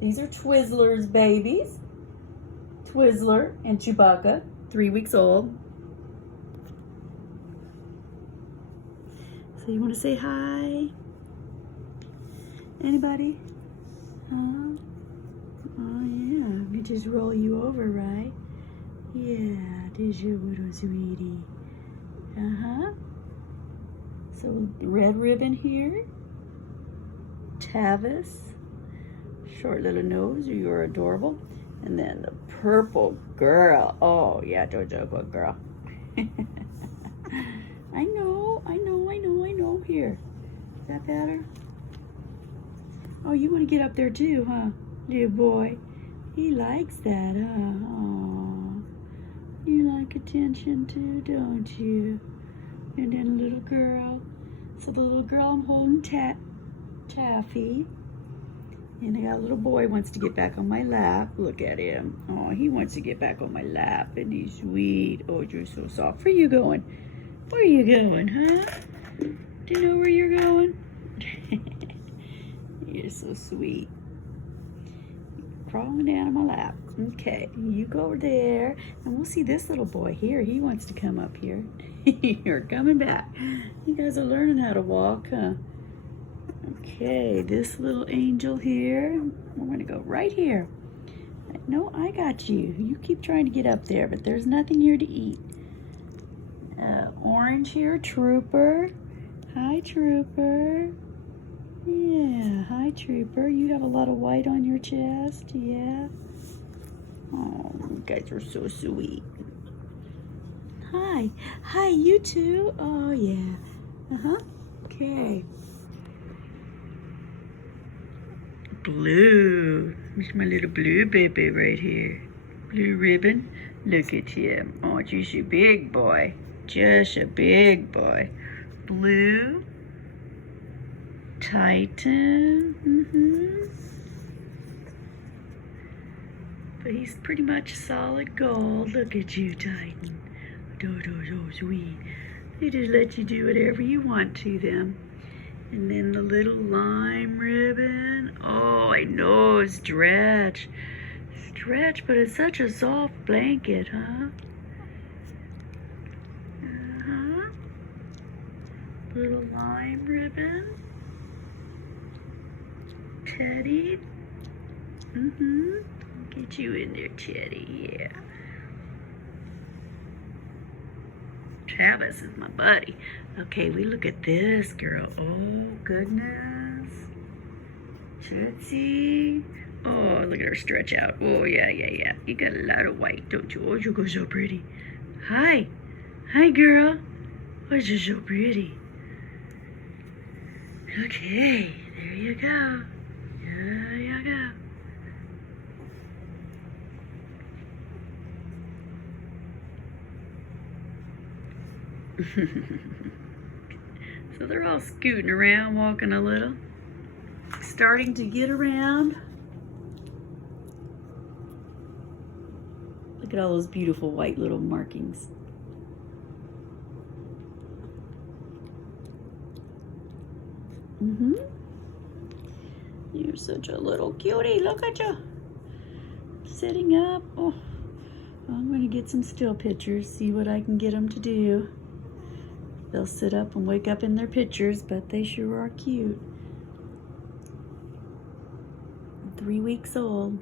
These are Twizzler's babies. Twizzler and Chewbacca, 3 weeks old. So you want to say hi? Anybody? Huh? Oh yeah, we just roll you over, right? Yeah, there's your little sweetie. Uh-huh. So the red ribbon here. Tavis. Short little nose, you're adorable. And then the purple girl. Oh yeah, Jojo, good girl. I know. Here. Is that better? Oh, you want to get up there too, huh? Little boy. He likes that, huh? Aww. You like attention too, don't you? And then a little girl. So the little girl I'm holding Taffy. And I got a little boy wants to get back on my lap. Look at him. Oh, he wants to get back on my lap. And he's sweet. Oh, you're so soft. Where you going? Where are you going, huh? Do you know where you're going? You're so sweet. Crawling down on my lap. Okay, you go over there. And we'll see this little boy here. He wants to come up here. You're coming back. You guys are learning how to walk, huh? Okay, this little angel here. We're going to go right here. No, I got you. You keep trying to get up there, but there's nothing here to eat. Orange here, Trooper. Hi, Trooper. Yeah, hi, Trooper. You have a lot of white on your chest, yeah? Oh, you guys are so sweet. Hi. Hi, you too. Oh, yeah. Uh-huh. Okay. Blue. Here's my little blue baby right here. Blue ribbon. Look at him. Oh, just a big boy. Just a big boy. Blue. Titan. But he's pretty much solid gold. Look at you, Titan. So sweet. They just let you do whatever you want to them. And then the little lime ribbon. Oh, I know, stretch. Stretch, but it's such a soft blanket, huh? Uh-huh. Little lime ribbon. Teddy. Get you in there, Teddy, yeah. Travis is my buddy. Okay, we look at this girl. Oh, goodness. Tootsie. Oh, look at her stretch out. Oh, yeah. You got a lot of white, don't you? Oh, you go so pretty. Hi. Hi, girl. Oh, you're so pretty. Okay, there you go. There you go. So they're all scooting around, walking a little. Starting to get around. Look at all those beautiful white little markings. You're such a little cutie. Look at you. Sitting up. Oh, I'm going to get some still pictures, see what I can get them to do. They'll sit up and wake up in their pictures, but they sure are cute. 3 weeks old.